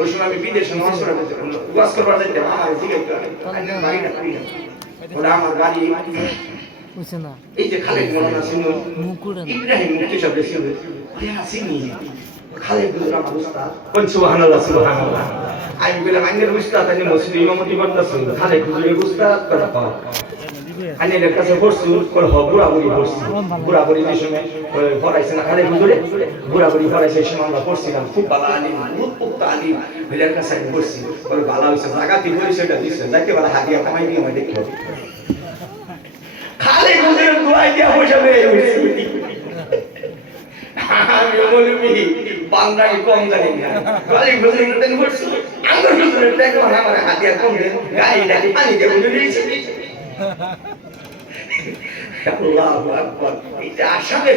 ওই সময় আমি বিদেশে নামাজ পড়া ওয়াজ করবার যাইতাম আমার দিকে বাড়িটা করি না ওটা আমার বাড়ি এই যে খালেদ মৌলানা ছিল ইব্রাহিম মুফতি সাহেব ছিল আসেনি খালেদ হুজুর আমার উস্তাদ কোন সুবহানাল্লাহ সুবহানাল্লাহ আমি বললাম আইনের উস্তাদ আমি মসজিদে ইমামতি করতেছি খালেদ হুজুরের উস্তাদ কথা পাও আইনের কাছে পড়ছি কোন বুড়াবুড়ি পড়ছি বুড়াবুড়ি যে সময় পড়াইছে না খালেদ হুজুরে বুড়াবুড়ি পড়াইছে সেই সময় আমরা পড়ছিলাম খুব ভালো আলিম খুব আলিম হইলার কাছে আমি পড়ছি বলে ভালো হয়েছে জাগাতি পরিচয়টা দিচ্ছে যাইতে বলে হাতিয়া কামাই দিয়ে আমায় দেখতে হবে খালেদ হুজুরের দোয়াই দিয়া পয়সা বের হইছে আমি বলবি বাংলায় কম জানি না খালেদ হুজুরের দেন পড়ছি আঙ্গুর হুজুরের টাকা আমার হাতিয়া কম দেন গাড়িটা পানি দিয়ে উনি দিয়েছে আল্লাহু আকবার এটা আসামে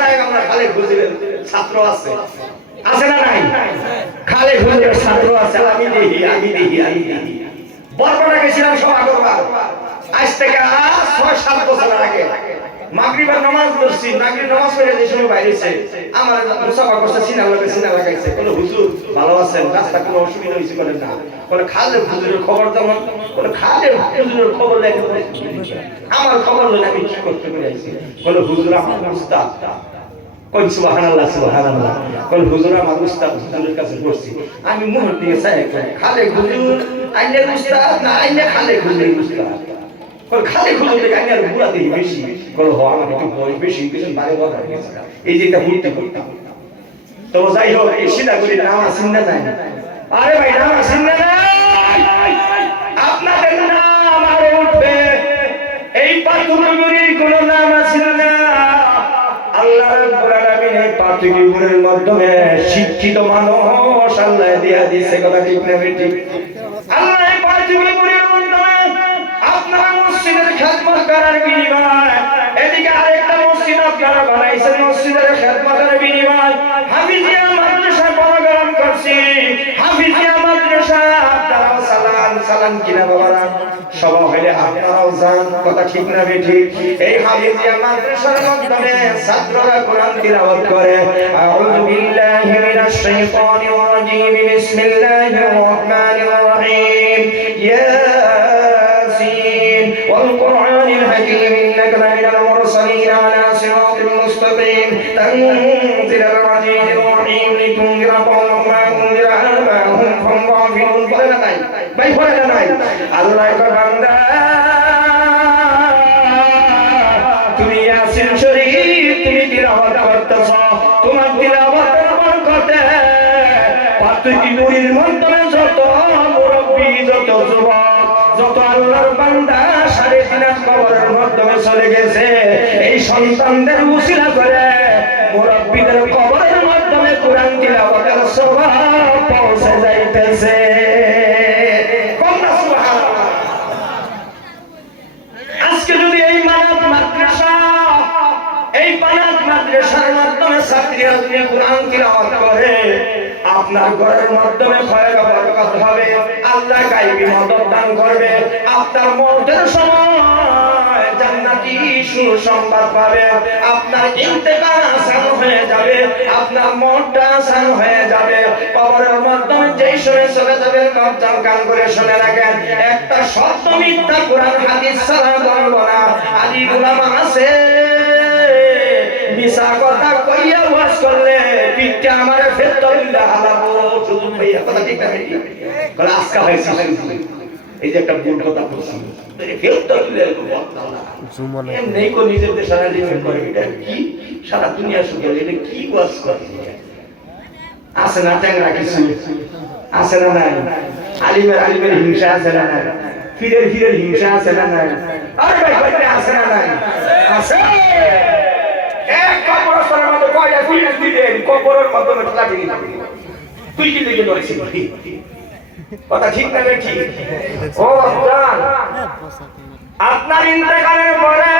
নাই আমরা খালেদ হুজুরের ছাত্র আছে না নাই খালেদ হুজুরের ছাত্র আছে আমি দেখি বরপড়া গেছিলাম সভা করবার আজ থেকে 6-7 বছর আগে মাগরিবের নামাজ পড়ছি মাগরিব নামাজ পড়ে যে সময় বাইরেছে আমার মুসাফা করতে সিনা লাগাইছে বলে হুজুর ভালো আছেন রাস্তা কোনো অসুবিধা হইছে বলেন না বলে খালেদ হুজুরের খবর যেমন বলে খালেদ হুজুরের খবর লাগে আমার খবর হলে আমি কি করতে করে আইছি বলে হুজুর আমার উস্তাদ কোন সুবহানাল্লাহ সুবহানাল্লাহ কোন হুজুর আমার উস্তাদ হুজুরের কাছে পড়ছি আমি মুহূর্তে দিয়ে চাই খালেদ হুজুর আইনের উস্তাদ না আইনে খালেদ হুজুরের উস্তাদ কোন খালেদ হুজুর থেকে আইনের বুড়া দেই বেশি কোন হ আমার একটু বয়স বেশি কিছু বারে বড় হয়ে গেছে এই যে এটা ভুলতে করতাম তো যাই হোক এই সিধা করে নাম আসেন না যায় আরে ভাই নাম আসেন না আপনাদের নাম আরে উঠবে এই পাথরগুলির কোনো নাম আসেন না আল্লাহ রাব্বুল আলামিন এই পাথরগুলির মাধ্যমে শিক্ষিত মানুষ আল্লাহ দিয়া দিয়েছে কথা ঠিক না বেটি আল্লাহ এই পাথরগুলির মাধ্যমে আপনারা মসজিদের খেদমত করার বিনিময়ে এদিকে আরেকটা মসজিদ আপনারা বানাইছেন মসজিদের খেদমতের বিনিময়ে হাফিজিয়া মাদ্রাসা প্রোগ্রাম করছি হাফিজিয়া মাদ্রাসা আপনারা সালাম কিনা বাবারা সভা হইলে আপনারাও যান কথা ঠিক না বেঠি এই হাফিজিয়া মাদ্রাসার মাধ্যমে ছাত্ররা কোরআন তিলাওয়াত করে আউযু বিল্লাহি মিনাশ শাইতানির রাজীম বিসমিল্লাহির রহমানির রহিম ইয়াসিন ওয়াল কুরআনিল হাকীম ইন্নাকা লামিনাল মুরসালিন আলা সিরাতিল মুস্তাকিম তানজিলাল আজিজির রহিম লিতুনজিরা কওমান মা উনজিরা আবাহুম ফাহুম গাফিলুন বলে না তাই ভাই বলে না নাই আল্লাহ কর বান্দা তুমি ইয়াসিন শরীফ তুমি তিলাওয়াত করতেছো তোমার তিলাওয়াতের বরকতে পাথরগুলির মাধ্যমে যত মুরব্বি যত যুবক যত আল্লাহর বান্দা 3.5 কবরের মাধ্যমে চলে গেছে এই সন্তানদের উসিলা করে মুরব্বিদের কবরের মাধ্যমে কোরআন তিলাওয়াতের সওয়াব পৌঁছে যাইতেছে আজকে যদি এই মানব মাদ্রাসা এই পানাত মাদ্রাসার মাধ্যমে ছাত্রীরা যদি কোরআন তিলাওয়াত করে আপনার ঘরের মাধ্যমে খয়র বরকত হবে আল্লাহ গায়বী মদদ দান করবে আপনার মওতের সময় জান্নাতি সুসংবাদ পাবে আপনার ইন্তেকাল আসান হয়ে যাবে আপনার মওতটা আসান হয়ে যাবে কবরের মাধ্যমে যেই সময় চলে যাবে কান কান করে শুনে রাখেন একটা শব্দ মিথ্যা কোরআন হাদিস ছাড়া বলবো না আলিম উলামা আছে মিছা কথা কইয়া ওয়াজ করলে পিঠে আমারে ফেরত দিলে হালাবো শুধু ভাইয়া কথা ঠিক না বলে আজকা হয়েছে এই যে একটা ভুল কথা বলছি ফেরত দিলে জুমানে নেই কো নিজের দেশে সারা জীবন করে এটা কি সারা দুনিয়া শুনে এটা কি ওয়াজ করে আছে না ট্যাংরা কিছু আছে না নাই আলিমের হিংসা আছে না নাই ফিরের হিংসা আছে না নাই আরে ভাই কইতে আছে না নাই আছে এক কবরস্থানের মধ্যে কয়টা ফিল্ড দিলেন কবরের মাধ্যমে লাঠি দিলেন তুই কি লিখে ধরেছিস কথা ঠিক না ঠিক ও জান আপনার ইন্তেকালের পরে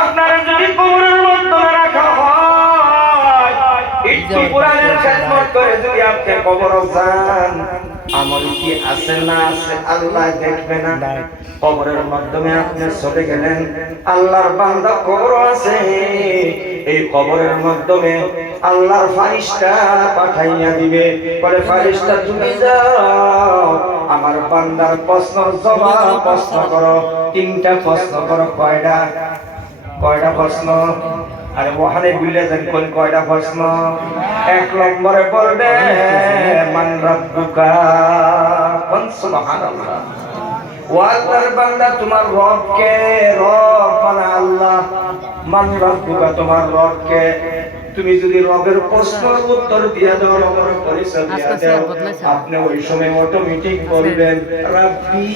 আপনার যদি কবরের মাধ্যমে রাখা হয় একটু কোরআনের খেদমত করে যদি আপনি কবর যান আমল কি আছে না আছে আল্লাহ দেখবে না কবরের মাধ্যমে আপনি চলে গেলেন আল্লাহর বান্দা কবর আছে এই কবরের মাধ্যমে আল্লাহর ফারিস্তা পাঠাইয়া দিবে, বলে ফারিস্তা তুমি যাও আমার বান্দার প্রশ্নের জবাব প্রশ্ন করো। 3টা প্রশ্ন করো। কয়টা প্রশ্ন? আরে ওখানে বুঝলে যান কোন কয়টা প্রশ্ন? 1 নম্বরে বলবে মান রাব্বুকা, কোন সুবহানাল্লাহ, ও আল্লাহর বান্দা তোমার রব কে? রব মানে আল্লাহ। মান রাব্বুকা, তোমার রব কে? তুমি যদি রবের প্রশ্নের উত্তর দিয়া দাও, রবের পরিচয় দিয়া দাও, আপনি ওই সময় অটোমেটিক বলবেন রাব্বি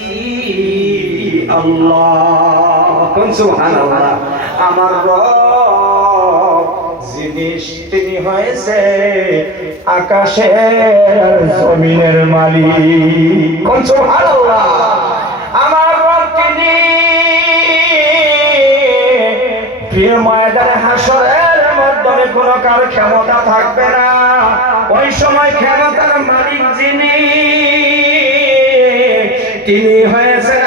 আল্লাহ, কোন সুবহানাল্লাহ, আমার রব জিনিস তিনি হয়েছে আকাশের জমিনের মালিক, কোন সুবহানাল্লাহ। আমার রব তিনি প্রিয় ময়দানে হাসরের মাধ্যমে কোন কার ক্ষমতা থাকবে না। ওই সময় ক্ষমতার মালিক যিনি, তিনি হয়েছেন